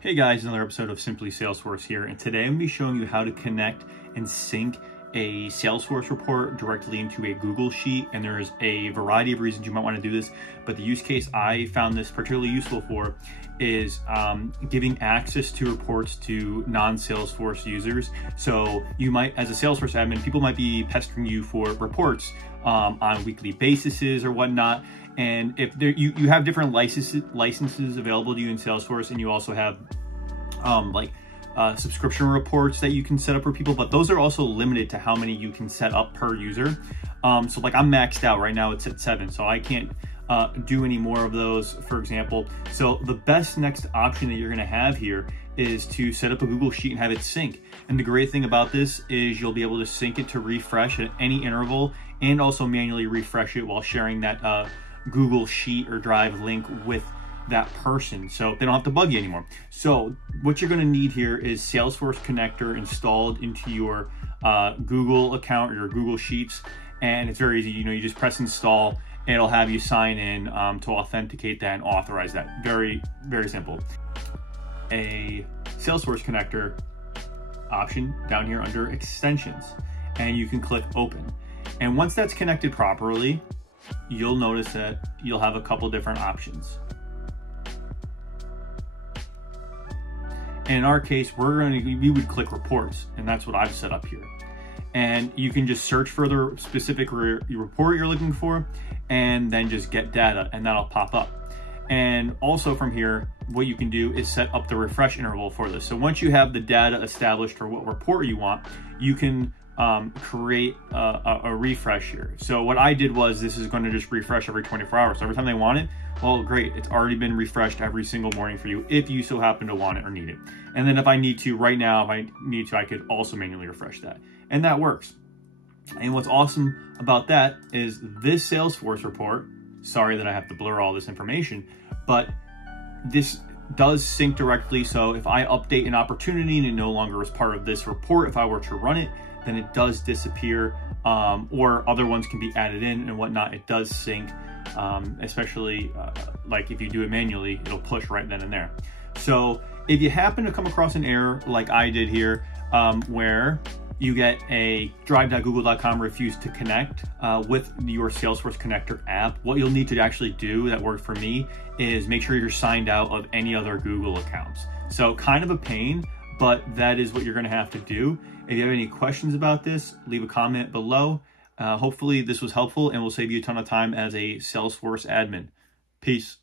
Hey guys, another episode of Simply Salesforce here, and today I'm going to be showing you how to connect and sync a Salesforce report directly into a Google Sheet. And there's a variety of reasons you might want to do this, but the use case I found this particularly useful for is giving access to reports to non-Salesforce users. So you might, as a Salesforce admin, people might be pestering you for reports on weekly basis or whatnot. And if you have different licenses available to you in Salesforce, and you also have subscription reports that you can set up for people, but those are also limited to how many you can set up per user. So like I'm maxed out right now, it's at 7, so I can't do any more of those, for example. So the best next option that you're gonna have here is to set up a Google Sheet and have it sync. And the great thing about this is you'll be able to sync it to refresh at any interval, and also manually refresh it while sharing that Google Sheet or Drive link with that person, so they don't have to bug you anymore. So what you're going to need here is Salesforce connector installed into your Google account or your Google Sheets, and it's very easy. You just press install, and it'll have you sign in to authenticate that and authorize that. Very, very simple. A Salesforce connector option down here under extensions, and you can click open. And once that's connected properly, you'll notice that you'll have a couple different options. And in our case, we would click reports, and that's what I've set up here. And you can just search for the specific report you're looking for, and then just get data, and that'll pop up. And also from here, what you can do is set up the refresh interval for this. So once you have the data established for what report you want, you can create a refresh here. So what I did was, this is going to just refresh every 24 hours. So every time they want it, well, great, it's already been refreshed every single morning for you if you so happen to want it or need it. And then if I need to right now, if I need to, I could also manually refresh that. And that works. And what's awesome about that is this Salesforce report, sorry that I have to blur all this information, but this does sync directly. So if I update an opportunity and it no longer is part of this report, if I were to run it, then it does disappear, or other ones can be added in and whatnot. It does sync, especially like if you do it manually, it'll push right then and there. So if you happen to come across an error like I did here, where you get a drive.google.com refuse to connect with your Salesforce connector app, what you'll need to actually do, that worked for me, is make sure you're signed out of any other Google accounts. So kind of a pain, but that is what you're gonna have to do. If you have any questions about this, leave a comment below. Hopefully this was helpful and will save you a ton of time as a Salesforce admin. Peace.